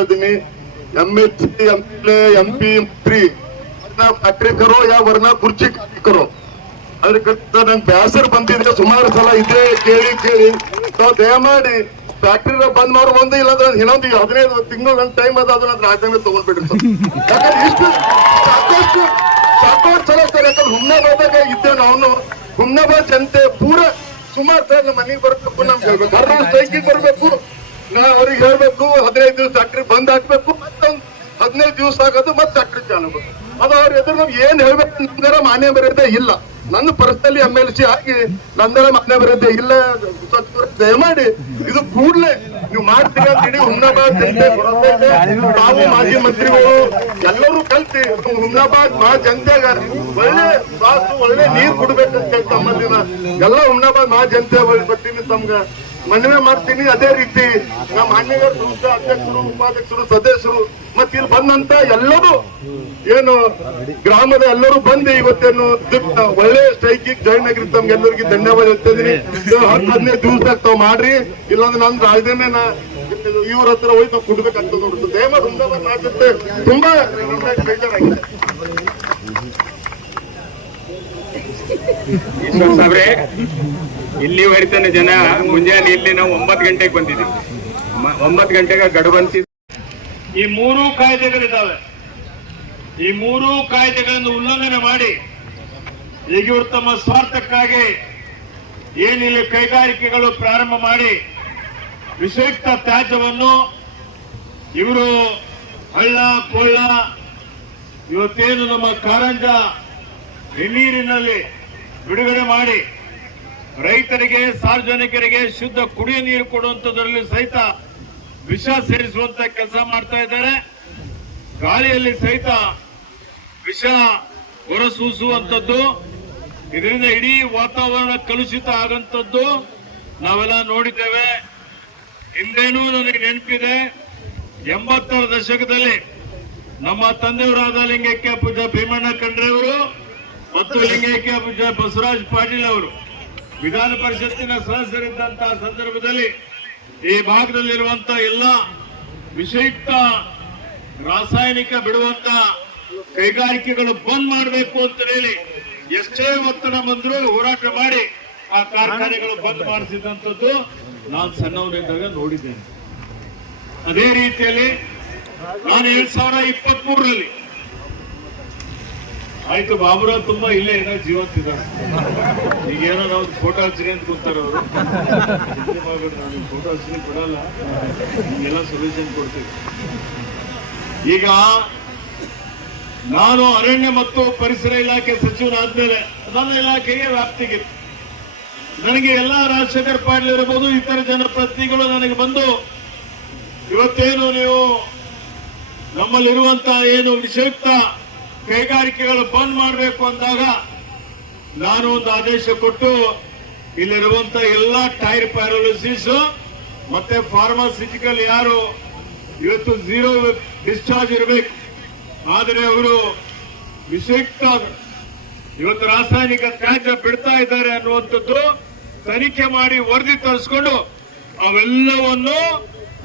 बोलता इतनी MLC MLA MP मंत्री वरना फैक्ट्री करो या वरना कुर्ची करो ಅದಕ್ಕಿಂತ ನಂಗೆ ಬೇಸರ ಬಂದಿದೆ ಸುಮಾರು ಸಲ ಇದೇ ಕೇಳಿ ಕೇಳಿ ನಾವು ದಯಮಾಡಿ ಫ್ಯಾಕ್ಟ್ರಿನ ಬಂದ್ ಮಾಡೋ ಒಂದು ಇಲ್ಲಾಂದ್ರೆ ಇನ್ನೊಂದು 15 ತಿಂಗಳ ಟೈಮ್ ಅದ ಅದನ್ನ ರಾಜಧಾನಿ ತಗೊಂಡ್ಬಿಡ್ರಿ ಯಾಕಂದ್ರೆ ಇಷ್ಟು ಸಾಕಷ್ಟು ಸಲ ಸರ್ ಯಾಕಂದ್ರೆ ಹುಮ್ನಾಬಾದಾಗ ಇದ್ದೆ ನಾವು ಹುಮ್ನಾಬಾದ್ ಜನತೆ ಪೂರ ಸುಮಾರು ಸರ್ ನಮ್ಮ ಮನೆಗೆ ಬರ್ಬೇಕು ನಮ್ಗೆ ಹೇಳ್ಬೇಕು ಅವ್ರ ಸ್ಟ್ರೈಕಿಗೆ ಬರ್ಬೇಕು ನಾ ಅವ್ರಿಗೆ ಹೇಳ್ಬೇಕು 15 ದಿವಸ ಫ್ಯಾಕ್ಟ್ರಿ ಬಂದ್ ಹಾಕ್ಬೇಕು ಮತ್ತೊಂದು 15 ದಿವಸ ಆಗೋದು ಮತ್ತೆ ಫ್ಯಾಕ್ಟ್ರಿ ಚಾಲು ಆಗ್ಬೇಕು ಅದು ಅವ್ರ ಎದುರು ನಾವ್ ಏನ್ ಹೇಳ್ಬೇಕು ನಮ್ಗರ ಮಾನ್ಯ ಬರೋದೇ ಇಲ್ಲ ನನ್ನ ಪರ್ಸನಲಿ MLC ಆಗಿ ನಂದರ ಮಾನ್ಯ ಬರೋದೇ ಇಲ್ಲ ದಯಮಾಡಿ ಇದು ಕೂಡ್ಲೆ ನೀವು ಮಾಡ್ತೀರ ಅಂತ ಇಡೀ ಹುಮ್ನಾಬಾದ್ ಜನತೆ ತಾವು ಮಾಜಿ ಮಂತ್ರಿಗಳು ಎಲ್ಲರೂ ಕಲ್ತಿ ಹುಮ್ನಾಬಾದ್ ಜನತೆಗ ಒಳ್ಳೆ ಸ್ವಾಸ್ಥ್ಯ ಒಳ್ಳೆ ನೀರ್ ಕೊಡ್ಬೇಕಂತ ತಮ್ಮಲ್ಲಿನ ಎಲ್ಲ ಹುಮ್ನಾಬಾದ್ ಜನತೆ ಬರ್ತೀನಿ ತಮ್ಗ ಮನವಿ ಮಾಡ್ತೀನಿ ಅದೇ ರೀತಿ ನಮ್ಮ ಮಾನ್ಯಗಳ ಸಂಸ್ಥೆ ಅಧ್ಯಕ್ಷರು ಉಪಾಧ್ಯಕ್ಷರು ಸದಸ್ಯರು ಮತ್ತೆ ಇಲ್ಲಿ ಬಂದಂತ ಎಲ್ಲರೂ ಏನು ಗ್ರಾಮದ ಎಲ್ಲರೂ ಬಂದು ಇವತ್ತೇನು ಒಳ್ಳೆ ಸ್ಟ್ರೈಕಿಗೆ ಜಾಯಿನ್ ಆಗಿರಿ ತಮ್ಗೆಲ್ಲರಿಗೆ ಧನ್ಯವಾದ ಹೇಳ್ತಿದ್ದೀನಿ 10-15 ದಿವಸದಾಗ ತಾವ್ ಮಾಡ್ರಿ ಇಲ್ಲಾಂದ್ರೆ ನನ್ನ ರಾಜಧಾನಿ ಇವ್ರ ಹತ್ರ ಹೋಗಿ ನಾವು ಕೊಡ್ಬೇಕಂತ ನೋಡ್ತು ದಯಮಾಡಿ ಹುಮ್ನಾಬಾದ್ ಮಾಡ್ಸುತ್ತೆ ತುಂಬಾ ಬೇಜಾರಾಗಿದೆ ಸಾಬ್ರೆ ಇಲ್ಲಿವರೆತನ ಜನ ಮುಂಜಾನೆ ಇಲ್ಲಿ ನಾವು 9 ಗಂಟೆಗೆ ಬಂದಿದ್ದೀವಿ 9 ಗಂಟೆಗೆ ಗಡುಬಂತಿ ಈ 3 ಕಾಯ್ದೆಗಳಿದ್ದಾವೆ ಈ 3 ಕಾಯ್ದೆಗಳನ್ನು ಉಲ್ಲಂಘನೆ ಮಾಡಿ ಈಗ ಇವರು ತಮ್ಮ ಸ್ವಾರ್ಥಕ್ಕಾಗಿ ಏನಿಲ್ಲಿ ಕೈಗಾರಿಕೆಗಳು ಪ್ರಾರಂಭ ಮಾಡಿ ವಿಷಯುಕ್ತ ತ್ಯಾಜ್ಯವನ್ನು ಇವರು ಹಳ್ಳ ಕೊಳ್ಳ ಇವತ್ತೇನು ನಮ್ಮ ಕಾರಂಜ ಹಿನ್ನೀರಿನಲ್ಲಿ ಬಿಡುಗಡೆ ಮಾಡಿ ರೈತರಿಗೆ ಸಾರ್ವಜನಿಕರಿಗೆ ಶುದ್ಧ ಕುಡಿಯುವ ನೀರು ಕೊಡುವಂತದ್ರಲ್ಲಿ ಸಹಿತ ವಿಷ ಸೇರಿಸುವಂತ ಕೆಲಸ ಮಾಡ್ತಾ ಇದ್ದಾರೆ ಗಾಳಿಯಲ್ಲಿ ಸಹಿತ ವಿಷ ಹೊರಸೂಸುವಂತದ್ದು ಇದರಿಂದ ಇಡೀ ವಾತಾವರಣ ಕಲುಷಿತ ಆಗಂತದ್ದು ನಾವೆಲ್ಲ ನೋಡಿದ್ದೇವೆ ಹಿಂದೇನೂ ನನಗೆ ನೆನಪಿದೆ 80ರ ದಶಕದಲ್ಲಿ ನಮ್ಮ ತಂದೆಯವರಾದ ಲಿಂಗೈಕ್ಯ ಪೂಜಾ ಭೀಮಣ್ಣ ಖಂಡ್ರೆಯವರು ಮತ್ತು ಲಿಂಗೈಕ್ಯ ಪೂಜಾ ಬಸವರಾಜ್ ಪಾಟೀಲ್ ಅವರು ವಿಧಾನ ಪರಿಷತ್ತಿನ ಸದಸ್ಯರಿದ್ದಂತಹ ಸಂದರ್ಭದಲ್ಲಿ ಈ ಭಾಗದಲ್ಲಿರುವಂತಹ ಎಲ್ಲ ವಿಷಯುಕ್ತ ರಾಸಾಯನಿಕ ಬಿಡುವಂತ ಕೈಗಾರಿಕೆಗಳು ಬಂದ್ ಮಾಡಬೇಕು ಅಂತ ಹೇಳಿ ಎಷ್ಟೇ ಒತ್ತಡ ಬಂದರೂ ಹೋರಾಟ ಮಾಡಿ ಆ ಕಾರ್ಖಾನೆಗಳು ಬಂದ್ ಮಾಡಿಸಿದಂಥದ್ದು ನಾನು ಸಣ್ಣವನಿದ್ದಾಗ ನೋಡಿದ್ದೇನೆ. ಅದೇ ರೀತಿಯಲ್ಲಿ ನಾನು 2023ರಲ್ಲಿ ಆಯ್ತು ಬಾಬುರಾವ್ ತುಂಬಾ ಇಲ್ಲೇ ಏನೋ ಜೀವಂತಿದ್ದಾರೆ ಈಗೇನೋ ನಾವು ಫೋಟೋ ಹಚ್ಚಿರಿ ಅಂತ ಕೂತಾರ ಅವರು ನಾನು ಫೋಟೋ ಹಚ್ಚಿ ಕೊಡಲ್ಲ ನಿಮ್ಗೆಲ್ಲ ಸೊಲ್ಯೂಷನ್ ಕೊಡ್ತೀವಿ. ಈಗ ನಾನು ಅರಣ್ಯ ಮತ್ತು ಪರಿಸರ ಇಲಾಖೆ ಸಚಿವನಾದ್ಮೇಲೆ ನನ್ನ ಇಲಾಖೆಗೆ ವ್ಯಾಪ್ತಿಗೆ ನನಗೆ ಎಲ್ಲಾ ರಾಜಶೇಖರ್ ಪಾಟೀಲ್ ಇರಬಹುದು ಇತರ ಜನಪ್ರತಿನಿಧಿಗಳು ನನಗೆ ಬಂದು ಇವತ್ತೇನು ನೀವು ನಮ್ಮಲ್ಲಿರುವಂತಹ ಏನು ವಿಷಯುಕ್ತ ಕೈಗಾರಿಕೆಗಳು ಬಂದ್ ಮಾಡಬೇಕು ಅಂದಾಗ ನಾನು ಒಂದು ಆದೇಶ ಕೊಟ್ಟು ಇಲ್ಲಿರುವಂತ ಎಲ್ಲ ಟೈರ್ ಪ್ಯಾರಾಲಿಸಿಸ್ ಮತ್ತೆ ಫಾರ್ಮಾಸ್ಯೂಟಿಕಲ್ ಯಾರು ಇವತ್ತು 0 ಡಿಸ್ಚಾರ್ಜ್ ಇರಬೇಕು ಆದರೆ ಅವರು ವಿಷಯುಕ್ತ ಇವತ್ತು ರಾಸಾಯನಿಕ ತ್ಯಾಜ್ಯ ಬಿಡ್ತಾ ಇದ್ದಾರೆ ಅನ್ನುವಂಥದ್ದು ತನಿಖೆ ಮಾಡಿ ವರದಿ ತರಿಸಿಕೊಂಡು ಅವೆಲ್ಲವನ್ನು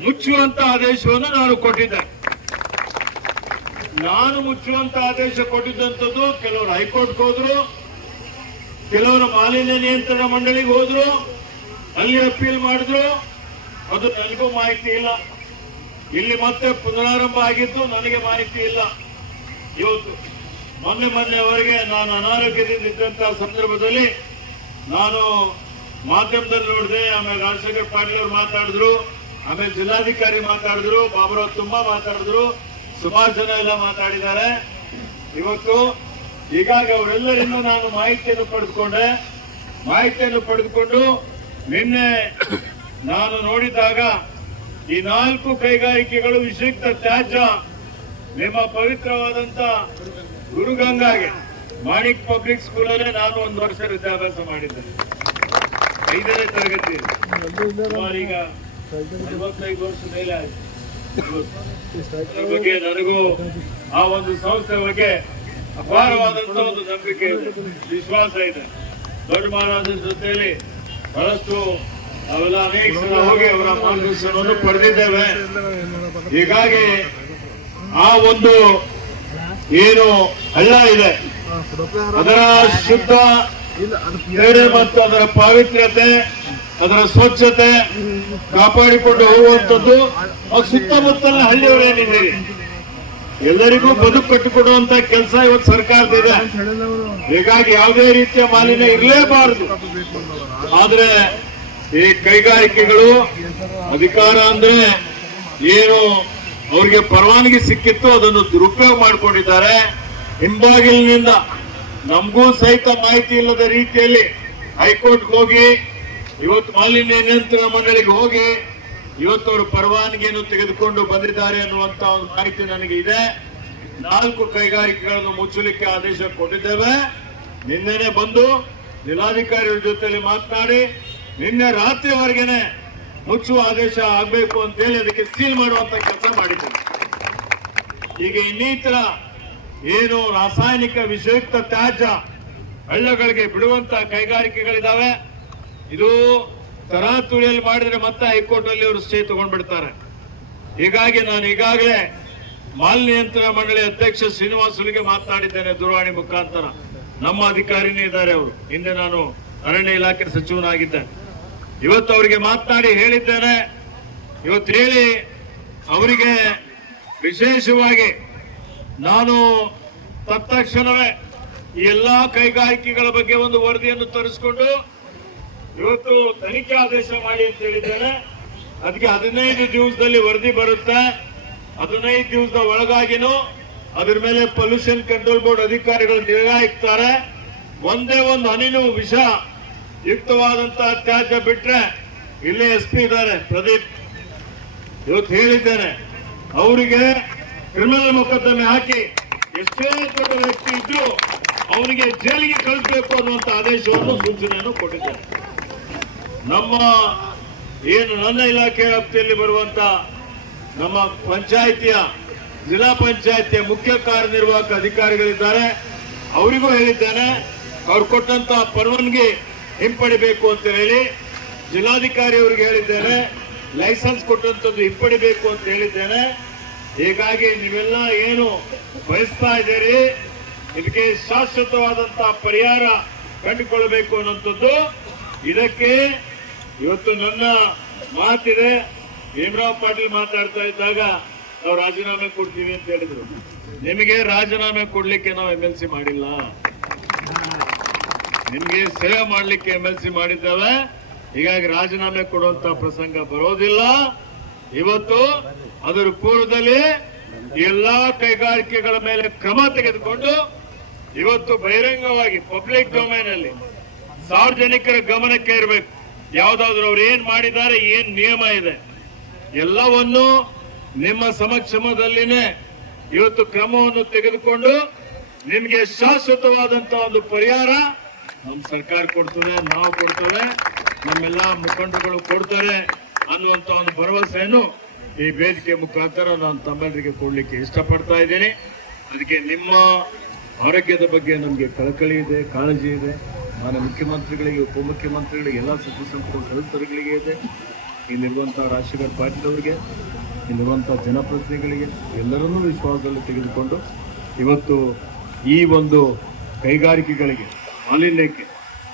ಮುಚ್ಚುವಂತ ಆದೇಶವನ್ನು ನಾನು ಕೊಟ್ಟಿದ್ದೆ. ನಾನು ಮುಚ್ಚುವಂತ ಆದೇಶ ಕೊಟ್ಟಿದ್ದಂಥದ್ದು ಕೆಲವರು ಹೈಕೋರ್ಟ್ಗೆ ಹೋದ್ರು, ಕೆಲವರು ಮಾಲಿನ್ಯ ನಿಯಂತ್ರಣ ಮಂಡಳಿಗೆ ಹೋದ್ರು, ಅಲ್ಲಿ ಅಪೀಲ್ ಮಾಡಿದ್ರು. ಅದು ನನಗೂ ಮಾಹಿತಿ ಇಲ್ಲ. ಇಲ್ಲಿ ಮತ್ತೆ ಪುನರಾರಂಭ ಆಗಿದ್ದು ನನಗೆ ಮಾಹಿತಿ ಇಲ್ಲ. ಇವತ್ತು ಮೊನ್ನೆವರೆಗೆ ನಾನು ಅನಾರೋಗ್ಯದಿಂದ ಇದ್ದಂತಹ ಸಂದರ್ಭದಲ್ಲಿ ನಾನು ಮಾಧ್ಯಮದಲ್ಲಿ ನೋಡಿದೆ. ಆಮೇಲೆ ರಾಜಶೇಖರ್ ಪಾಟೀಲ್ ಅವರು ಮಾತಾಡಿದ್ರು, ಆಮೇಲೆ ಜಿಲ್ಲಾಧಿಕಾರಿ ಮಾತಾಡಿದ್ರು, ಬಾಬುರಾವ್ ತುಂಬಾ ಮಾತಾಡಿದ್ರು, ಸುಮಾರು ಜನ ಎಲ್ಲ ಮಾತಾಡಿದ್ದಾರೆ. ಇವತ್ತು ಹೀಗಾಗಿ ಅವರೆಲ್ಲರಿಂದ ನಾನು ಮಾಹಿತಿಯನ್ನು ಪಡೆದುಕೊಂಡು ನಿನ್ನೆ ನಾನು ನೋಡಿದಾಗ ಈ 4 ಕೈಗಾರಿಕೆಗಳು ವಿಷಯುಕ್ತ ತ್ಯಾಜ್ಯ ನಿಮ್ಮ ಪವಿತ್ರವಾದಂತ ಗುರುಗಂಗಾಗೆ ಮಾಣಿಕ್ ಪಬ್ಲಿಕ್ ಸ್ಕೂಲಲ್ಲೇ ನಾನು 1 ವರ್ಷ ವಿದ್ಯಾಭ್ಯಾಸ ಮಾಡಿದ್ದೇನೆ. 5ನೇ ತರಗತಿ ಸುಮಾರೀಗ 55 ವರ್ಷ ಮೇಲೆ ಆಯ್ತು. ಬಗ್ಗೆ ನನಗೂ ಆ ಒಂದು ಸಂಸ್ಥೆ ಬಗ್ಗೆ ಅಪಾರವಾದಂತ ಒಂದು ನಂಬಿಕೆ ಇದೆ, ವಿಶ್ವಾಸ ಇದೆ. ದೊಡ್ಡ ಮಹಾರಾಜರ ಜೊತೆಯಲ್ಲಿ ಬಹಳಷ್ಟು ಅವೆಲ್ಲ ಅನೇಕ ಸಲ ಹೋಗಿ ಅವರ ಮಾರ್ಗದರ್ಶನವನ್ನು ಪಡೆದಿದ್ದೇವೆ. ಹೀಗಾಗಿ ಆ ಒಂದು ಏನು ಹಳ್ಳ ಇದೆ ಅದರ ಶುದ್ಧ ಬೇರೆ ಮತ್ತು ಅದರ ಪಾವಿತ್ರ್ಯತೆ, ಅದರ ಸ್ವಚ್ಛತೆ ಕಾಪಾಡಿಕೊಂಡು ಹೋಗುವಂಥದ್ದು ಆ ಸುತ್ತಮುತ್ತಲ ಹಳ್ಳಿಯವರೇನಿದ್ದೀರಿ ಎಲ್ಲರಿಗೂ ಬದುಕು ಕಟ್ಟಿಕೊಡುವಂತ ಕೆಲಸ ಇವತ್ತು ಸರ್ಕಾರದಿದೆ. ಹೀಗಾಗಿ ಯಾವುದೇ ರೀತಿಯ ಮಾಲಿನ್ಯ ಇರಲೇಬಾರದು. ಆದ್ರೆ ಈ ಕೈಗಾರಿಕೆಗಳು ಅಧಿಕಾರ ಅಂದ್ರೆ ಏನು ಅವ್ರಿಗೆ ಪರವಾನಗಿ ಸಿಕ್ಕಿತ್ತು ಅದನ್ನು ದುರುಪಯೋಗ ಮಾಡಿಕೊಂಡಿದ್ದಾರೆ. ಹಿಂಬಾಗಿಲಿನಿಂದ ನಮಗೂ ಸಹಿತ ಮಾಹಿತಿ ಇಲ್ಲದ ರೀತಿಯಲ್ಲಿ ಹೈಕೋರ್ಟ್ ಹೋಗಿ ಇವತ್ತು ಮಾಲಿನ್ಯ ನಿಯಂತ್ರಣ ಮಂಡಳಿಗೆ ಹೋಗಿ ಇವತ್ತು ಅವರು ಪರವಾನಗಿಯನ್ನು ತೆಗೆದುಕೊಂಡು ಬಂದಿದ್ದಾರೆ ಅನ್ನುವಂತ ಒಂದು ಮಾಹಿತಿ ನನಗೆ ಇದೆ. 4 ಕೈಗಾರಿಕೆಗಳನ್ನು ಮುಚ್ಚಲಿಕ್ಕೆ ಆದೇಶ ಕೊಟ್ಟಿದ್ದೇವೆ. ನಿನ್ನೆನೆ ಬಂದು ಜಿಲ್ಲಾಧಿಕಾರಿಗಳ ಜೊತೆಲಿ ಮಾತನಾಡಿ ನಿನ್ನೆ ರಾತ್ರಿವರೆಗೆನೆ ಮುಚ್ಚುವ ಆದೇಶ ಆಗಬೇಕು ಅಂತೇಳಿ ಅದಕ್ಕೆ ಸೀಲ್ ಮಾಡುವಂತ ಕೆಲಸ ಮಾಡಿದ್ದೇವೆ. ಈಗ ಇನ್ನಿತರ ಏನು ರಾಸಾಯನಿಕ ವಿಷಯುಕ್ತ ತ್ಯಾಜ್ಯ ಹಳ್ಳಗಳಿಗೆ ಬಿಡುವಂತ ಕೈಗಾರಿಕೆಗಳಿದಾವೆ. ಇದು ತರಾತುರಿಯಲ್ಲಿ ಮಾಡಿದ್ರೆ ಮತ್ತೆ ಹೈಕೋರ್ಟ್ ಅಲ್ಲಿ ಅವರು ಸ್ಟೇ ತಗೊಂಡ್ಬಿಡ್ತಾರೆ. ಹೀಗಾಗಿ ನಾನು ಈಗಾಗಲೇ ಮಾಲಿನ್ಯ ನಿಯಂತ್ರಣ ಮಂಡಳಿ ಅಧ್ಯಕ್ಷ ಶ್ರೀನಿವಾಸುಲಿಗೆ ಮಾತನಾಡಿದ್ದೇನೆ ದೂರವಾಣಿ ಮುಖಾಂತರ. ನಮ್ಮ ಅಧಿಕಾರಿನೇ ಇದ್ದಾರೆ ಅವರು. ಹಿಂದೆ ನಾನು ಅರಣ್ಯ ಇಲಾಖೆ ಸಚಿವನಾಗಿದ್ದೆ. ಇವತ್ತು ಅವರಿಗೆ ಮಾತನಾಡಿ ಹೇಳಿದ್ದೇನೆ. ಇವತ್ತು ಹೇಳಿ ಅವರಿಗೆ ವಿಶೇಷವಾಗಿ ನಾನು ತತ್ಕ್ಷಣವೇ ಈ ಎಲ್ಲಾ ಕೈಗಾರಿಕೆಗಳ ಬಗ್ಗೆ ಒಂದು ವರದಿಯನ್ನು ತರಿಸಿಕೊಂಡು ಇವತ್ತು ತನಿಖೆ ಆದೇಶ ಮಾಡಿ ಅಂತ ಹೇಳಿದ್ದೇನೆ. ಅದಕ್ಕೆ 15 ದಿವಸದಲ್ಲಿ ವರದಿ ಬರುತ್ತೆ. 15 ದಿವಸದ ಒಳಗಾಗಿನೂ ಅದ್ರ ಮೇಲೆ ಪೊಲ್ಯೂಷನ್ ಕಂಟ್ರೋಲ್ ಬೋರ್ಡ್ ಅಧಿಕಾರಿಗಳು ನಿಗಾ ಇಕ್ತಾರೆ. ಒಂದೇ ಒಂದು ಹನಿನೂ ವಿಷ ಯುಕ್ತವಾದಂತಹ ತ್ಯಾಜ್ಯ ಬಿಟ್ರೆ ಇಲ್ಲೇ SP ಇದ್ದಾರೆ ಪ್ರದೀಪ್, ಇವತ್ತು ಹೇಳಿದ್ದೇನೆ ಅವರಿಗೆ ಕ್ರಿಮಿನಲ್ ಮೊಕದ್ದಮೆ ಹಾಕಿ ಎಷ್ಟೇ ದೊಡ್ಡ ವ್ಯಕ್ತಿ ಇದ್ರು ಅವನಿಗೆ ಜೈಲಿಗೆ ಕಳಿಸಬೇಕು ಅನ್ನುವಂತ ಆದೇಶವನ್ನು ಸೂಚನೆಯನ್ನು ಕೊಟ್ಟಿದ್ದೇನೆ. ನಮ್ಮ ಏನು ನನ್ನ ಇಲಾಖೆ ವ್ಯಾಪ್ತಿಯಲ್ಲಿ ಬರುವಂತ ನಮ್ಮ ಪಂಚಾಯಿತಿಯ ಜಿಲ್ಲಾ ಪಂಚಾಯಿತಿಯ ಮುಖ್ಯ ಕಾರ್ಯನಿರ್ವಾಹಕ ಅಧಿಕಾರಿಗಳಿದ್ದಾರೆ. ಅವರಿಗೂ ಹೇಳಿದ್ದೇನೆ ಅವ್ರು ಕೊಟ್ಟಂತ ಪರವಾನಗಿ ಹಿಂಪಡಿಬೇಕು ಅಂತ ಹೇಳಿ. ಜಿಲ್ಲಾಧಿಕಾರಿ ಅವರಿಗೆ ಹೇಳಿದ್ದೇನೆ ಲೈಸೆನ್ಸ್ ಕೊಟ್ಟಂತದ್ದು ಹಿಂಪಡಿಬೇಕು ಅಂತ ಹೇಳಿದ್ದೇನೆ. ಹೀಗಾಗಿ ನೀವೆಲ್ಲ ಏನು ಬಯಸ್ತಾ ಇದ್ದೀರಿ ಇದಕ್ಕೆ ಶಾಶ್ವತವಾದಂತಹ ಪರಿಹಾರ ಕಂಡುಕೊಳ್ಳಬೇಕು ಅನ್ನುವಂಥದ್ದು. ಇದಕ್ಕೆ ಇವತ್ತು ನನ್ನ ಮಾತಿದೆ. ಭೀಮರಾವ್ ಪಾಟೀಲ್ ಮಾತಾಡ್ತಾ ಇದ್ದಾಗ ನಾವು ರಾಜೀನಾಮೆ ಕೊಡ್ತೀವಿ ಅಂತ ಹೇಳಿದ್ರು. ನಿಮಗೆ ರಾಜೀನಾಮೆ ಕೊಡ್ಲಿಕ್ಕೆ ನಾವು MLC ಮಾಡಿಲ್ಲ, ನಿಮ್ಗೆ ಸೇವೆ ಮಾಡ್ಲಿಕ್ಕೆ MLC ಮಾಡಿದ್ದೇವೆ. ಹೀಗಾಗಿ ರಾಜೀನಾಮೆ ಕೊಡುವಂತ ಪ್ರಸಂಗ ಬರೋದಿಲ್ಲ. ಇವತ್ತು ಅದರ ಪೂರ್ವದಲ್ಲಿ ಎಲ್ಲಾ ಕೈಗಾರಿಕೆಗಳ ಮೇಲೆ ಕ್ರಮ ತೆಗೆದುಕೊಂಡು ಇವತ್ತು ಬಹಿರಂಗವಾಗಿ ಪಬ್ಲಿಕ್ ಡೊಮೈನ್ ಅಲ್ಲಿ ಸಾರ್ವಜನಿಕರ ಗಮನಕ್ಕೆ ಇರಬೇಕು. ಯಾವ್ದಾದ್ರು ಅವ್ರು ಏನ್ ಮಾಡಿದ್ದಾರೆ, ಏನ್ ನಿಯಮ ಇದೆ ಎಲ್ಲವನ್ನು ನಿಮ್ಮ ಸಮಕ್ಷಮದಲ್ಲಿನೇ ಇವತ್ತು ಕ್ರಮವನ್ನು ತೆಗೆದುಕೊಂಡು ನಿಮ್ಗೆ ಶಾಶ್ವತವಾದಂತಹ ಒಂದು ಪರಿಹಾರ ನಮ್ಮ ಸರ್ಕಾರ ಕೊಡ್ತದೆ, ನಾವು ಕೊಡ್ತೇವೆ, ನಮ್ಮೆಲ್ಲ ಮುಖಂಡರುಗಳು ಕೊಡ್ತಾರೆ ಅನ್ನುವಂತ ಒಂದು ಭರವಸೆಯನ್ನು ಈ ವೇದಿಕೆ ಮುಖಾಂತರ ನಾನು ತಮ್ಮೆಲ್ಲರಿಗೆ ಕೊಡ್ಲಿಕ್ಕೆ ಇಷ್ಟಪಡ್ತಾ ಇದ್ದೀನಿ. ಅದಕ್ಕೆ ನಿಮ್ಮ ಆರೋಗ್ಯದ ಬಗ್ಗೆ ನಮಗೆ ಕಳಕಳಿ ಇದೆ, ಕಾಳಜಿ ಇದೆ. ನಾನು ಮುಖ್ಯಮಂತ್ರಿಗಳಿಗೆ, ಉಪಮುಖ್ಯಮಂತ್ರಿಗಳಿಗೆ, ಎಲ್ಲ ಸಚಿವ ಸಂಪುಟ ಸದಸ್ಯರುಗಳಿಗೆ ಇದೆ, ಇಲ್ಲಿರುವಂತಹ ರಾಜಶೇಖರ್ ಪಾಟೀಲ್ ಅವರಿಗೆ, ಇಲ್ಲಿರುವಂತಹ ಜನಪ್ರತಿನಿಧಿಗಳಿಗೆ ಎಲ್ಲರನ್ನೂ ವಿಶ್ವಾಸದಲ್ಲಿ ತೆಗೆದುಕೊಂಡು ಇವತ್ತು ಈ ಒಂದು ಕೈಗಾರಿಕೆಗಳಿಗೆ ಮಾಲಿನ್ಯಕ್ಕೆ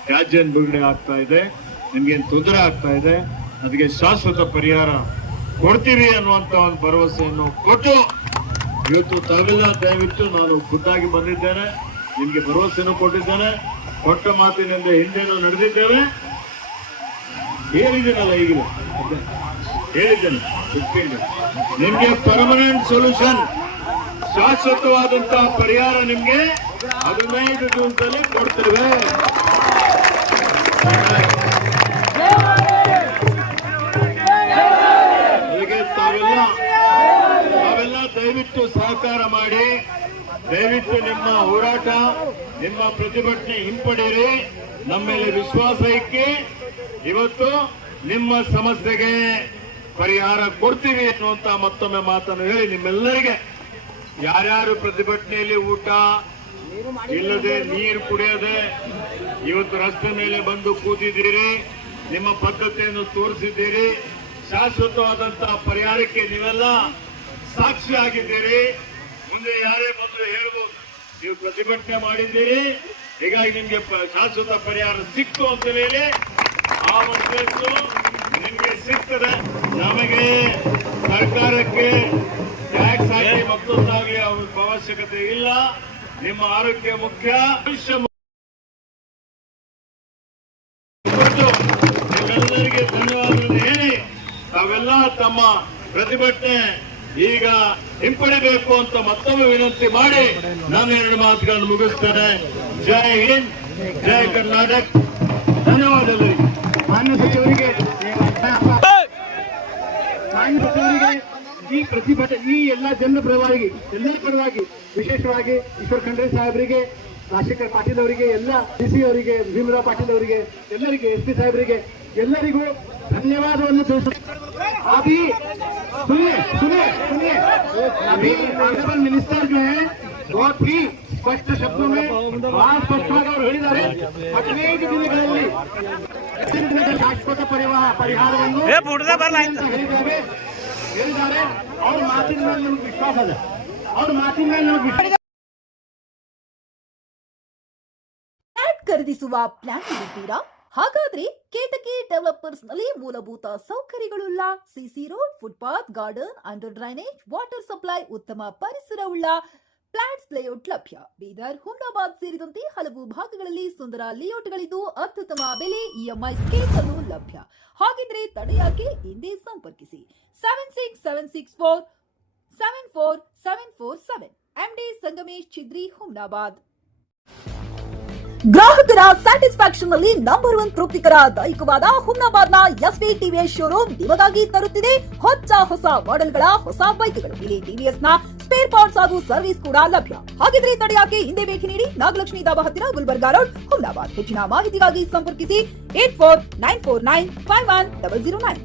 ತ್ಯಾಜ್ಯ ಬಿಡುಗಡೆ ಆಗ್ತಾ ಇದೆ, ನಿಮ್ಗೇನು ತೊಂದರೆ ಆಗ್ತಾ ಇದೆ, ಅದಕ್ಕೆ ಶಾಶ್ವತ ಪರಿಹಾರ ಕೊಡ್ತೀವಿ ಅನ್ನುವಂತ ಒಂದು ಭರವಸೆಯನ್ನು ಕೊಟ್ಟು ಇವತ್ತು ತಾವೆಲ್ಲ ದಯವಿಟ್ಟು ನಾನು ಖುದ್ದಾಗಿ ಬಂದಿದ್ದೇನೆ, ನಿಮ್ಗೆ ಭರವಸೆಯನ್ನು ಕೊಟ್ಟಿದ್ದೇನೆ. ಕೊಟ್ಟ ಮಾತಿನಿಂದ ಹಿಂದೆನೂ ನಡೆದಿದ್ದೇವೆ. ಹೇಳಿದ್ದೇನಲ್ಲ ಈಗಲೂ ಹೇಳಿದ್ದೇನೆ, ನಿಮ್ಗೆ ಪರ್ಮನೆಂಟ್ ಸೊಲ್ಯೂಷನ್, ಶಾಶ್ವತವಾದಂತಹ ಪರಿಹಾರ ನಿಮ್ಗೆ 15 ದಿವಸದಲ್ಲಿ ಕೊಡ್ತೇವೆ. ಅದಕ್ಕೆ ತಾವೆಲ್ಲ ದಯವಿಟ್ಟು ಸಹಕಾರ ಮಾಡಿ, ದಯವಿಟ್ಟು ನಿಮ್ಮ ಹೋರಾಟ, ನಿಮ್ಮ ಪ್ರತಿಭಟನೆ ಹಿಂಪಡೆಯಿರಿ, ನಮ್ಮ ಮೇಲೆ ವಿಶ್ವಾಸ ಇಕ್ಕಿ ಇವತ್ತು ನಿಮ್ಮ ಸಮಸ್ಯೆಗೆ ಪರಿಹಾರ ಕೊಡ್ತೀವಿ ಅನ್ನುವಂತ ಮತ್ತೊಮ್ಮೆ ಮಾತನ್ನು ಹೇಳಿ ನಿಮ್ಮೆಲ್ಲರಿಗೆ, ಯಾರ್ಯಾರು ಪ್ರತಿಭಟನೆಯಲ್ಲಿ ಊಟ ಇಲ್ಲದೆ ನೀರು ಕುಡಿಯದೆ ಇವತ್ತು ರಸ್ತೆ ಮೇಲೆ ಬಂದು ಕೂತಿದ್ದೀರಿ, ನಿಮ್ಮ ಬದ್ಧತೆಯನ್ನು ತೋರಿಸಿದ್ದೀರಿ. ಶಾಶ್ವತವಾದಂತಹ ಪರಿಹಾರಕ್ಕೆ ನೀವೆಲ್ಲ ಸಾಕ್ಷಿಯಾಗಿದ್ದೀರಿ. ಮುಂದೆ ಯಾರೇ ಬಂದು ಹೇಳ್ಬೋದು, ನೀವು ಪ್ರತಿಭಟನೆ ಮಾಡಿದ್ದೀರಿ, ಹೀಗಾಗಿ ನಿಮ್ಗೆ ಶಾಶ್ವತ ಪರಿಹಾರ ಸಿಕ್ತು ಅಂತ ಹೇಳಿ ಆ ಒಂದು ನಿಮ್ಗೆ ಸಿಗ್ತದೆ. ನಮಗೆ ಸರ್ಕಾರಕ್ಕೆ ಟ್ಯಾಕ್ಸ್ ಹಾಕಿ ಮತ್ತೊಂದಾಗಲಿ ಅವಶ್ಯಕತೆ ಇಲ್ಲ. ನಿಮ್ಮ ಆರೋಗ್ಯ ಮುಖ್ಯ. ಭವಿಷ್ಯ ನಿಮ್ಮೆಲ್ಲರಿಗೆ ಧನ್ಯವಾದಗಳನ್ನು ಹೇಳಿ ತಾವೆಲ್ಲ ತಮ್ಮ ಪ್ರತಿಭಟನೆ ಈಗ ಹಿಂಪಡಿಬೇಕು ಅಂತ ಮತ್ತೊಮ್ಮೆ ವಿನಂತಿ ಮಾಡಿ ನಾನು 2 ಮಾತುಗಳನ್ನು ಮುಗಿಸ್ತೇನೆ. ಜೈ ಹಿಂದ್, ಜೈ ಕರ್ನಾಟಕ. ಧನ್ಯವಾದಗಳು. ಮಾನ್ಯ ಸಚಿವರಿಗೆ ಈ ಪ್ರತಿಭಟನೆ ಈ ಎಲ್ಲ ಜನರ ಪರವಾಗಿ ಎಲ್ಲರ ಪರವಾಗಿ ವಿಶೇಷವಾಗಿ ಈಶ್ವರ್ ಖಂಡ್ರೆ ಸಾಹೇಬರಿಗೆ, ರಾಜಶೇಖರ್ ಪಾಟೀಲ್ ಅವರಿಗೆ, ಎಲ್ಲ ಡಿಸಿ ಅವರಿಗೆ, ಭೀಮರಾವ್ ಪಾಟೀಲ್ ಅವರಿಗೆ, ಎಲ್ಲರಿಗೆ SP ಸಾಹೇಬರಿಗೆ ಎಲ್ಲರಿಗೂ ಧನ್ಯವಾದವನ್ನು ತಿಳಿಸುತ್ತೇನೆ. अभी सुनिए सुनिए सुनिए अभी ऑनरेबल मिनिस्टर जो है बहुत ही स्पष्ट शब्दों में बड़ा स्पष्टವಾಗಿ ಅವರು ಹೇಳಿದ್ದಾರೆ. 15 ದಿನಗಳಲ್ಲಿ ಶಾಶ್ವತ ಪರಿಹಾರವನ್ನು ಹೇಳಿದ್ದಾರೆ. ಅವ್ರ ಮಾತಿನ ಮೇಲೆ ನಮಗೆ ವಿಶ್ವಾಸ ಇದೆ. ಅವ್ರ ಮಾತಿನ ಮೇಲೆ ನಮಗೆ ವಿಶ್ವಾಸ. ಖರೀದಿಸುವ ಪ್ಲಾನ್ ಇರುತ್ತೀರಾ? ಹಾಗಾದ್ರೆ ಕೇತಕಿ ಡೆವಲಪರ್ಸ್ ನಲ್ಲಿ ಮೂಲಭೂತ ಸೌಕರ್ಯಗಳುಳ್ಳ CC road, footpath, garden, under drainage, water supply, ಉತ್ತಮ ಪರಿಸರವುಳ್ಳ ಫ್ಲಾಟ್ಸ್ ಲೇಔಟ್ ಲಭ್ಯ. ಬೀದರ್, ಹುಮ್ನಾಬಾದ್ ಸೇರಿದಂತೆ ಹಲವು ಭಾಗಗಳಲ್ಲಿ ಸುಂದರ ಲೇಔಟ್ಗಳಿದ್ದು ಅತ್ಯುತ್ತಮ ಬೆಲೆ, EMI ಸ್ಕೀಮ್ಸ್ ಅನ್ನು ಲಭ್ಯ. ಹಾಗಿದ್ರೆ ತಡೆಯಾಕೆ? ಹಿಂದೆ ಸಂಪರ್ಕಿಸಿ 7676474747 MD ಸಂಗಮೇಶ್ ಚಿದ್ರಿ, ಹುಮ್ನಾಬಾದ್. ಗ್ರಾಹಕರ ಸ್ಯಾಟಿಸ್ಫ್ಯಾಕ್ಷನ್ ನಲ್ಲಿ ನಂಬರ್ 1 ತೃಪ್ತಿಕರ ದೈಹಿಕವಾದ ಹುಮ್ನಾಬಾದ್ನ SV TVS ಶೋರೂಮ್ ನಿಮಗಾಗಿ ತರುತ್ತಿದೆ ಹೊಸ ಮಾಡೆಲ್ಗಳ ಹೊಸ ಬೈಕ್ಗಳು. ಇಲ್ಲಿ TVS ನ ಸ್ಪೇರ್ ಪಾರ್ಟ್ಸ್ ಹಾಗೂ ಸರ್ವಿಸ್ ಕೂಡ ಲಭ್ಯ. ಹಾಗಿದ್ರೆ ತಡೆಯಾಕೆ? ಹಿಂದೆ ಭೇಟಿ ನೀಡಿ. ನಾಗಲಕ್ಷ್ಮಿ ದಾಬಾ ಹತ್ತಿರ, ಗುಲ್ಬರ್ಗಾ ರೋಡ್, ಹುಮ್ನಾಬಾದ್. ಹೆಚ್ಚಿನ ಮಾಹಿತಿಗಾಗಿ ಸಂಪರ್ಕಿಸಿ 8494951009.